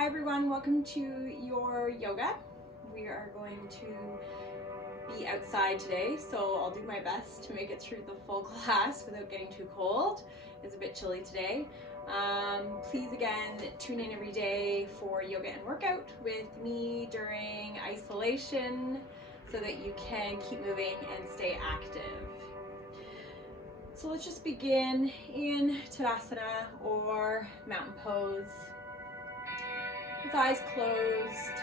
Hi everyone, welcome to your yoga. We are going to be outside today, so I'll do my best to make it through the full class without getting too cold. It's a bit chilly today. Please again, tune in every day for yoga and workout with me during isolation so that you can keep moving and stay active. So let's just begin in Tadasana or mountain pose. With eyes closed.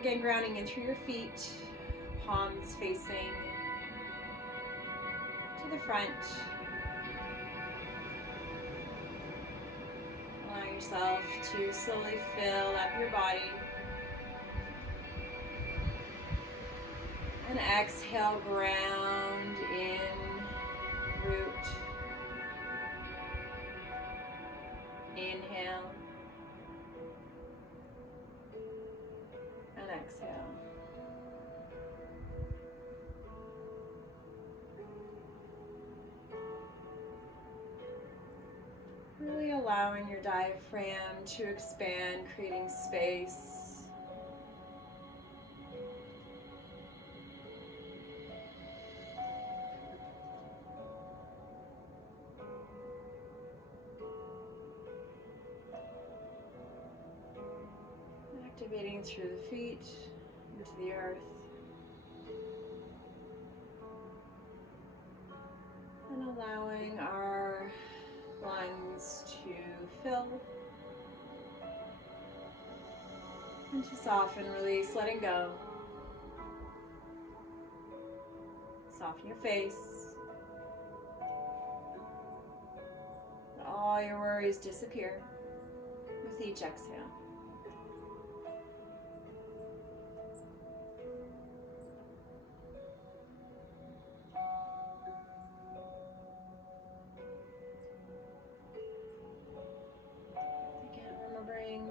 Again, grounding in through your feet, palms facing to the front. Allow yourself to slowly fill up your body. And exhale, ground in, root. Inhale. And exhale. Really allowing your diaphragm to expand, creating space. Activating through the feet into the earth. And allowing our lungs to fill and to soften, release, letting go. Soften your face. Let all your worries disappear with each exhale.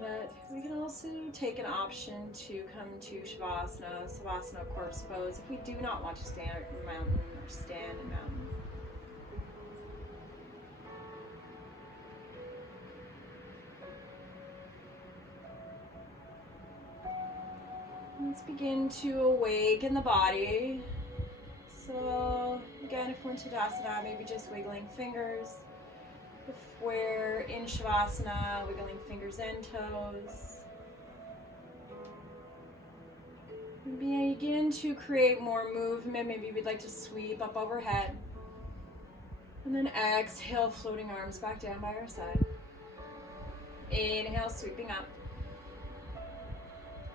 That we can also take an option to come to Shavasana, Savasana, corpse pose, if we do not want to stand in mountain or stand in mountain. Let's begin to awaken the body. So again, if we're in Tadasana, maybe just wiggling fingers. If we're in Shavasana, wiggling fingers and toes. Begin to create more movement. Maybe we'd like to sweep up overhead. And then exhale, floating arms back down by our side. Inhale, sweeping up.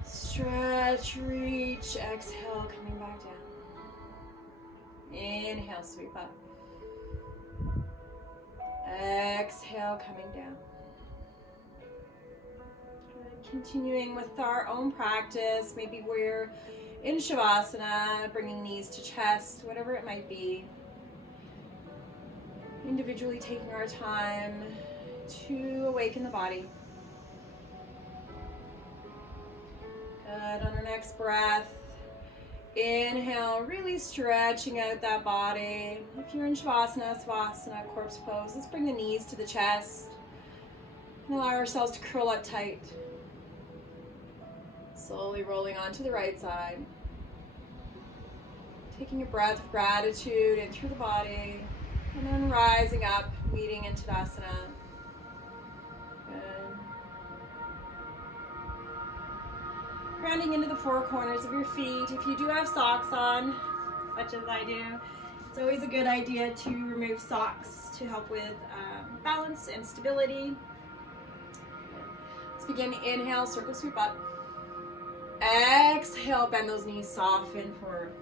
Stretch, reach, exhale, coming back down. Inhale, sweep up. Exhale, coming down. Good. Continuing with our own practice. Maybe we're in Shavasana, bringing knees to chest, whatever it might be. Individually taking our time to awaken the body. Good. On our next breath, inhale, really stretching out that body. If you're in Shavasana, Savasana, corpse pose, let's bring the knees to the chest and allow ourselves to curl up tight. Slowly rolling onto the right side. Taking a breath of gratitude in through the body and then rising up, meeting in Tadasana. Good. Grounding into the four corners of your feet. If you do have socks on, such as I do, it's always a good idea to remove socks to help with balance and stability. Let's begin. Inhale, circle sweep up. Exhale, bend those knees, soften forward.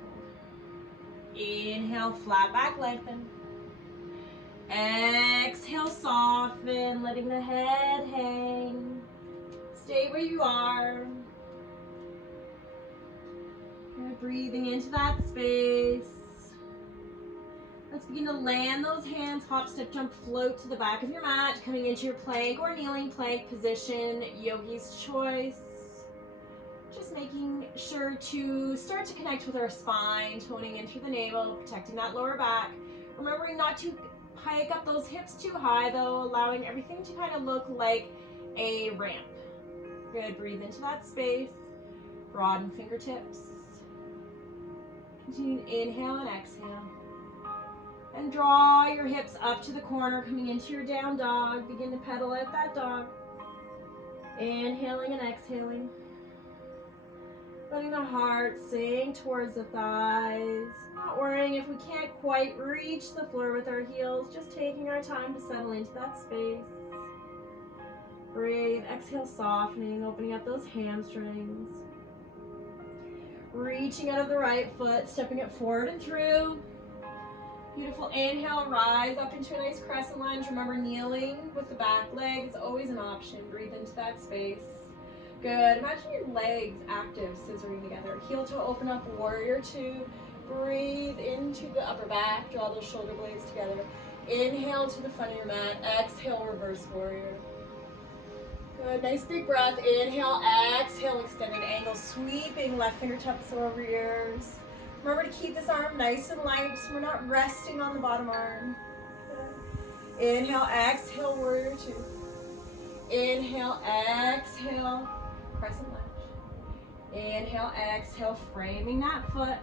Inhale, flat back, lengthen. Exhale, soften, letting the head hang. Stay where you are. Breathing into that space. Let's begin to land those hands, hop, step, jump, float to the back of your mat, coming into your plank or kneeling plank position, yogi's choice. Just making sure to start to connect with our spine, toning in through the navel, protecting that lower back. Remembering not to hike up those hips too high though, allowing everything to kind of look like a ramp. Good, breathe into that space. Broaden fingertips. Continue to inhale and exhale. And draw your hips up to the corner, coming into your down dog. Begin to pedal out that dog. Inhaling and exhaling. Letting the heart sink towards the thighs. Not worrying if we can't quite reach the floor with our heels. Just taking our time to settle into that space. Breathe. Exhale, softening, opening up those hamstrings. Reaching out of the right foot, stepping it forward and through. Beautiful. Inhale, rise up into a nice crescent lunge. Remember, kneeling with the back leg is always an option. Breathe into that space. Good. Imagine your legs active, scissoring together. Heel to open up, warrior two. Breathe into the upper back. Draw those shoulder blades together. Inhale to the front of your mat. Exhale, reverse warrior. Good. Nice big breath. Inhale, exhale, extended angle. Sweeping left fingertips over ears. Remember to keep this arm nice and light so we're not resting on the bottom arm. Good. Inhale, exhale, warrior two. Inhale, exhale, crescent lunge. Inhale, exhale, framing that foot.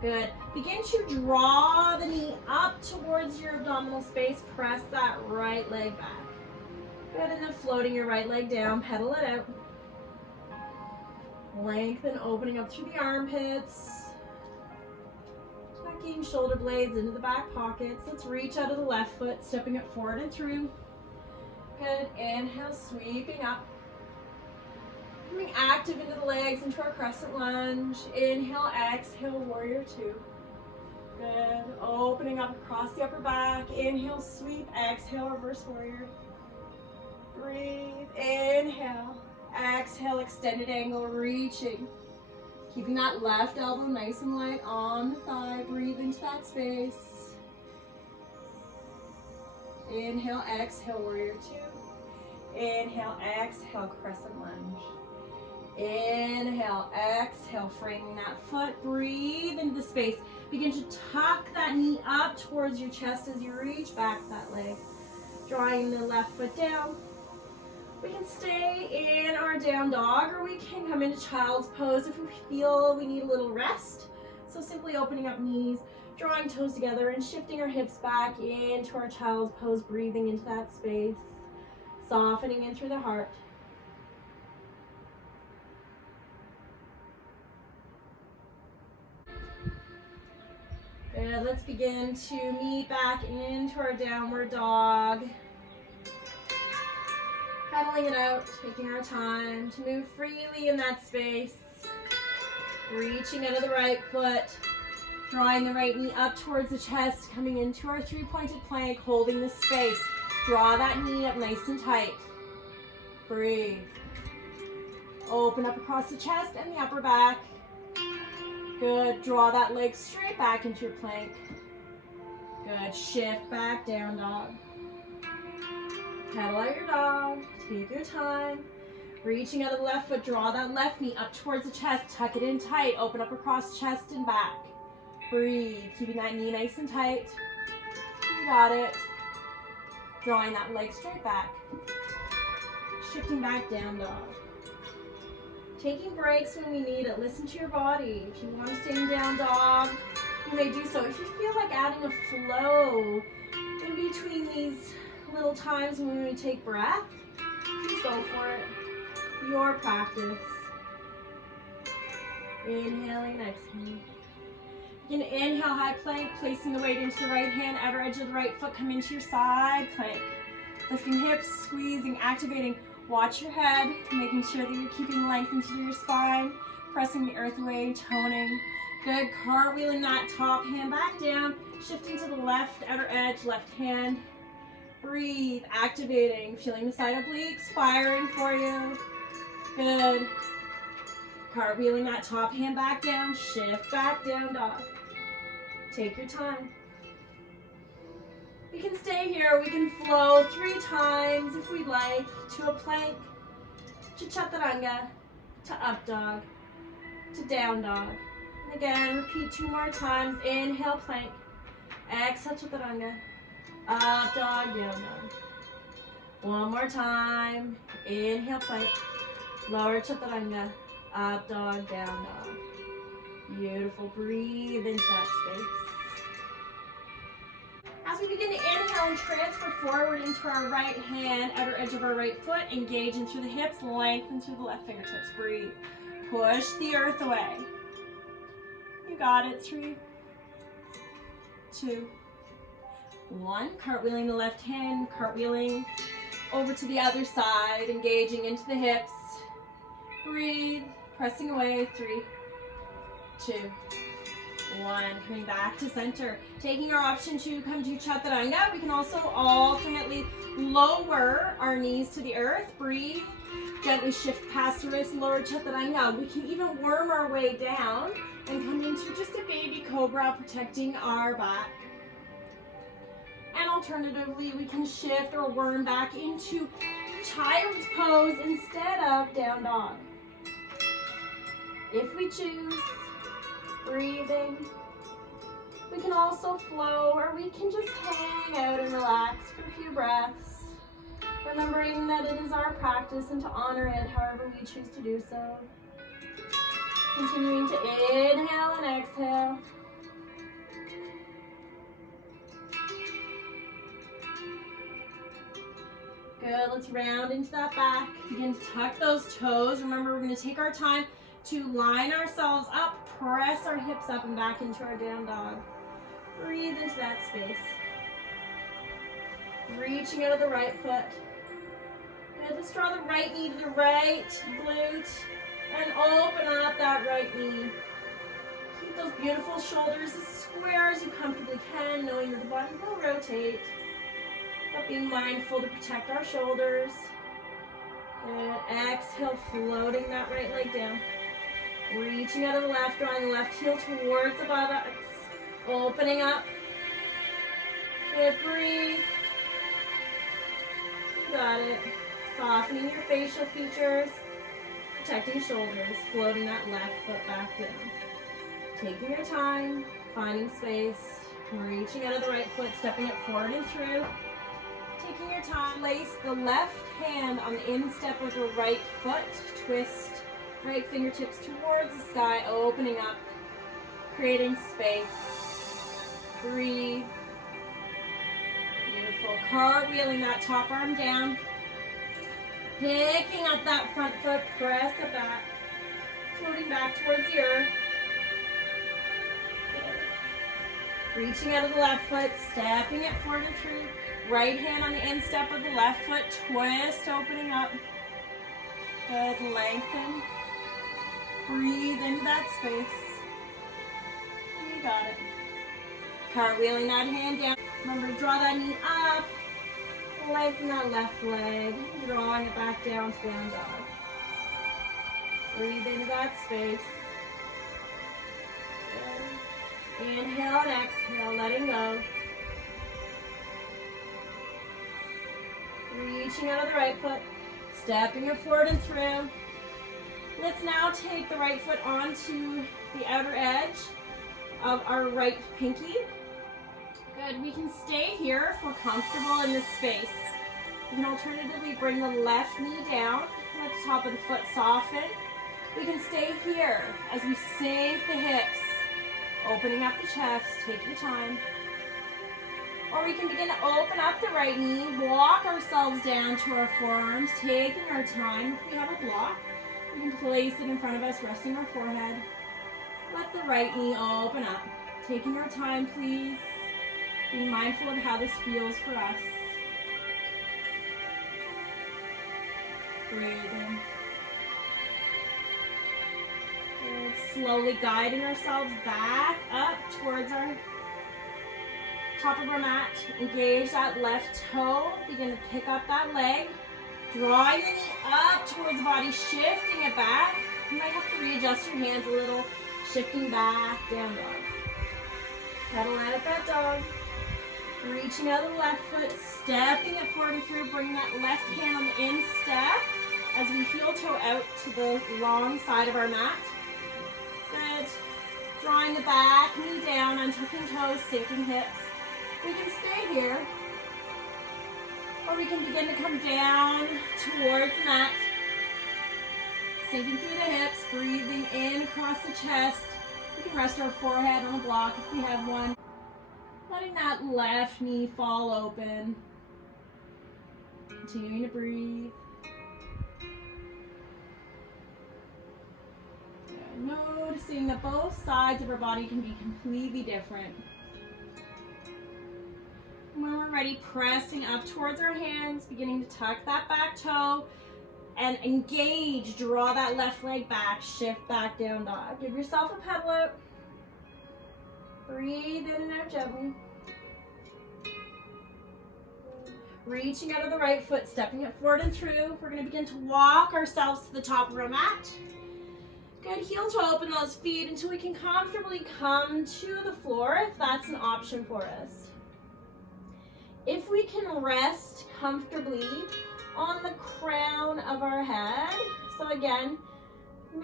Good. Begin to draw the knee up towards your abdominal space. Press that right leg back. Good, and then floating your right leg down, pedal it out. Lengthen, opening up through the armpits. Tucking shoulder blades into the back pockets. Let's reach out of the left foot, stepping it forward and through. Good. Inhale, sweeping up. Coming active into the legs, into our crescent lunge. Inhale, exhale, warrior two. Good. Opening up across the upper back. Inhale, sweep. Exhale, reverse warrior. Breathe. Inhale. Exhale, extended angle, reaching. Keeping that left elbow nice and light on the thigh. Breathe into that space. Inhale, exhale, warrior two. Inhale, exhale, crescent lunge. Inhale, exhale, framing that foot. Breathe into the space. Begin to tuck that knee up towards your chest as you reach back that leg. Drawing the left foot down. We can stay in our down dog, or we can come into child's pose if we feel we need a little rest. So simply opening up knees, drawing toes together, and shifting our hips back into our child's pose, breathing into that space, softening in through the heart. Good. Let's begin to meet back into our downward dog. Pedaling it out, taking our time to move freely in that space. Reaching out of the right foot, drawing the right knee up towards the chest, coming into our three-pointed plank, holding this space. Draw that knee up nice and tight. Breathe. Open up across the chest and the upper back. Good. Draw that leg straight back into your plank. Good. Shift back, down dog. Pedal out your dog. Take your time. Reaching out of the left foot, draw that left knee up towards the chest. Tuck it in tight. Open up across chest and back. Breathe. Keeping that knee nice and tight. You got it. Drawing that leg straight back. Shifting back, down dog. Taking breaks when we need it. Listen to your body. If you want to stay in down dog, you may do so. If you feel like adding a flow in between these little times when we take breath, please go for it. Your practice. Inhaling and exhaling. You can inhale, high plank, placing the weight into the right hand, outer edge of the right foot, come into your side plank. Lifting hips, squeezing, activating. Watch your head, making sure that you're keeping length into your spine, pressing the earth away, toning. Good, cartwheeling that top hand back down, shifting to the left outer edge, left hand. Breathe, activating, feeling the side obliques, firing for you. Good. Cartwheeling that top hand back down, shift back, down dog. Take your time. We can stay here, we can flow 3 times if we'd like, to a plank, to chaturanga, to up dog, to down dog. And again, repeat 2 more times. Inhale, plank. Exhale, chaturanga. Up dog, down dog. One more time. Inhale, plank. Lower chaturanga. Up dog, down dog. Beautiful. Breathe into that space. As we begin to inhale and transfer forward into our right hand, outer edge of our right foot, engage in through the hips, lengthen through the left fingertips. Breathe. Push the earth away. You got it. 3, 2, 1. Cartwheeling the left hand, cartwheeling over to the other side, engaging into the hips. Breathe, pressing away. 3, 2, 1. Coming back to center. Taking our option to come to chaturanga. We can also alternately lower our knees to the earth. Breathe. Gently shift past the wrist, lower chaturanga. We can even worm our way down and come into just a baby cobra, protecting our back. And alternatively, we can shift or worm back into child's pose instead of down dog. If we choose, breathing. We can also flow, or we can just hang out and relax for a few breaths, remembering that it is our practice and to honor it however we choose to do so. Continuing to inhale and exhale. Good, let's round into that back. Begin to tuck those toes. Remember, we're going to take our time to line ourselves up, press our hips up and back into our down dog. Breathe into that space. Reaching out of the right foot. Good, let's draw the right knee to the right glute and open up that right knee. Keep those beautiful shoulders as square as you comfortably can, knowing that the body will rotate, but being mindful to protect our shoulders. Good, exhale, floating that right leg down. Reaching out of the left, drawing the left heel towards the buttocks. Opening up. Good, breathe. You got it. Softening your facial features. Protecting shoulders. Floating that left foot back down. Taking your time. Finding space. Reaching out of the right foot. Stepping it forward and through. Taking your time. Place the left hand on the instep of the right foot. Twist right fingertips towards the sky, opening up, creating space. Breathe. Beautiful. Cartwheeling that top arm down. Picking up that front foot, press it back. Floating back towards the earth. Reaching out of the left foot, stepping it forward and through. Right hand on the instep of the left foot, twist, opening up. Good, lengthen. Breathe into that space. You got it. Cartwheeling that hand down. Remember to draw that knee up. Lengthen that left leg. Drawing it back down to down dog. Breathe into that space. Good. Inhale and exhale, letting go. Reaching out of the right foot. Stepping it forward and through. Let's now take the right foot onto the outer edge of our right pinky. Good, we can stay here if we're comfortable in this space. We can alternatively bring the left knee down, let the top of the foot soften. We can stay here as we sink the hips, opening up the chest, take your time. Or we can begin to open up the right knee, walk ourselves down to our forearms, taking our time. If we have a block, we can place it in front of us, resting our forehead. Let the right knee open up. Taking our time, please. Being mindful of how this feels for us. Breathe in. Good. Slowly guiding ourselves back up towards our top of our mat. Engage that left toe. Begin to pick up that leg. Drawing the knee up towards the body, shifting it back. You might have to readjust your hands a little. Shifting back, down dog. Pedal out at that dog. Reaching out of the left foot, stepping it forward and through. Bring that left hand on the instep as we heel toe out to the long side of our mat. Good. Drawing the back knee down, untucking toes, sinking hips. We can stay here Or we can begin to come down towards the mat. Sinking through the hips, breathing in across the chest. We can rest our forehead on a block if we have one. Letting that left knee fall open. Continuing to breathe. And noticing that both sides of our body can be completely different. When we're ready, pressing up towards our hands, beginning to tuck that back toe and engage, draw that left leg back, shift back down dog. Give yourself a pedal out. Breathe in and out gently. Reaching out of the right foot, stepping it forward and through. We're going to begin to walk ourselves to the top of our mat. Good, heel to open those feet until we can comfortably come to the floor, if that's an option for us. If we can rest comfortably on the crown of our head, so again,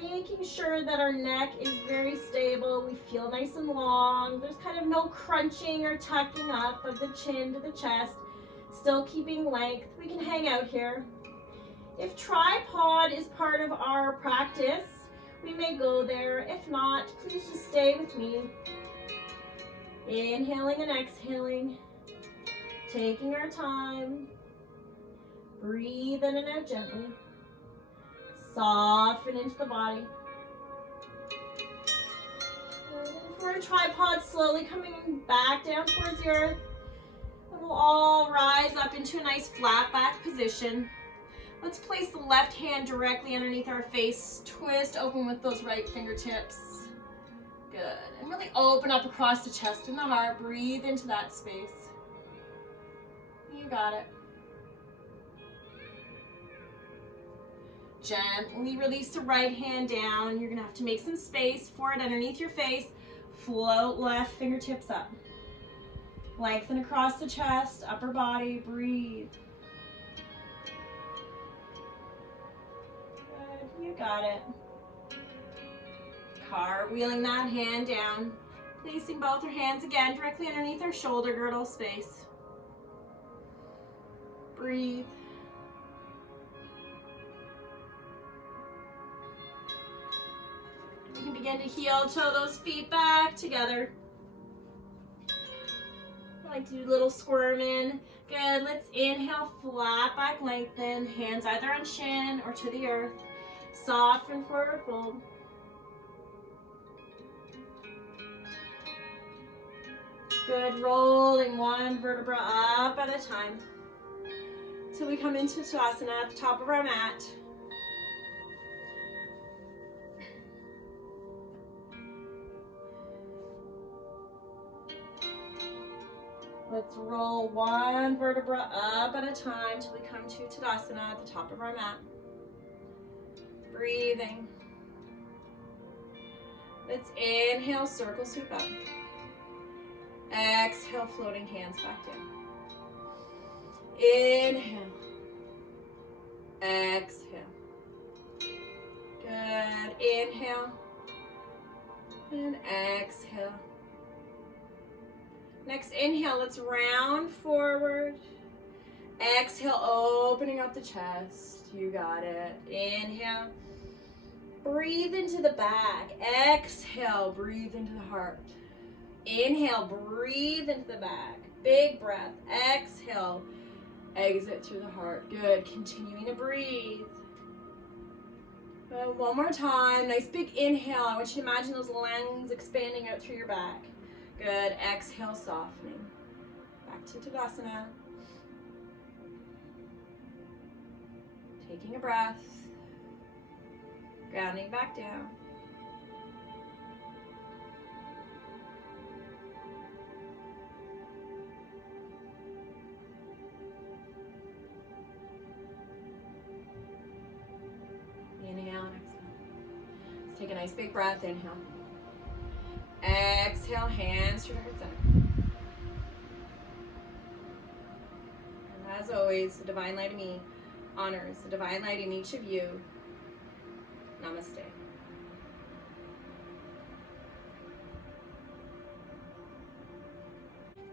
making sure that our neck is very stable, we feel nice and long, there's kind of no crunching or tucking up of the chin to the chest, still keeping length, we can hang out here. If tripod is part of our practice, we may go there. If not, please just stay with me. Inhaling and exhaling. Taking our time. Breathe in and out gently. Soften into the body. And for a tripod, slowly coming back down towards the earth. And we'll all rise up into a nice flat back position. Let's place the left hand directly underneath our face. Twist open with those right fingertips. Good. And really open up across the chest and the heart. Breathe into that space. You got it. Gently release the right hand down. You're going to have to make some space for it underneath your face. Float left fingertips up. Lengthen across the chest, upper body. Breathe. Good. You got it. Cartwheeling that hand down. Placing both our hands again directly underneath our shoulder girdle space. Breathe. You can begin to heel toe those feet back together. I like to do a little squirm in. Good. Let's inhale, flat back, lengthen. Hands either on chin or to the earth. Soften, forward fold. Good. Rolling one vertebra up at a time. Till we come into Tadasana at the top of our mat. Let's roll one vertebra up at a time till we come to Tadasana at the top of our mat. Breathing. Let's inhale, circle sweep up. Exhale, floating hands back down. Inhale. Exhale. Good. Inhale. And exhale. Next inhale, let's round forward. Exhale, opening up the chest. You got it. Inhale. Breathe into the back. Exhale, breathe into the heart. Inhale, breathe into the back. Big breath. Exhale, exit through the heart. Good. Continuing to breathe. One more time. Nice big inhale. I want you to imagine those lungs expanding out through your back. Good. Exhale, softening. Back to Tadasana. Taking a breath. Grounding back down. Inhale and exhale. Let's take a nice big breath. Inhale. Exhale, hands to the heart center. And as always, the divine light in me honors the divine light in each of you. Namaste.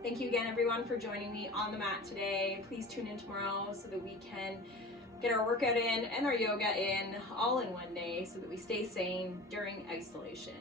Thank you again, everyone, for joining me on the mat today. Please tune in tomorrow so that we can get our workout in and our yoga in all in one day so that we stay sane during isolation.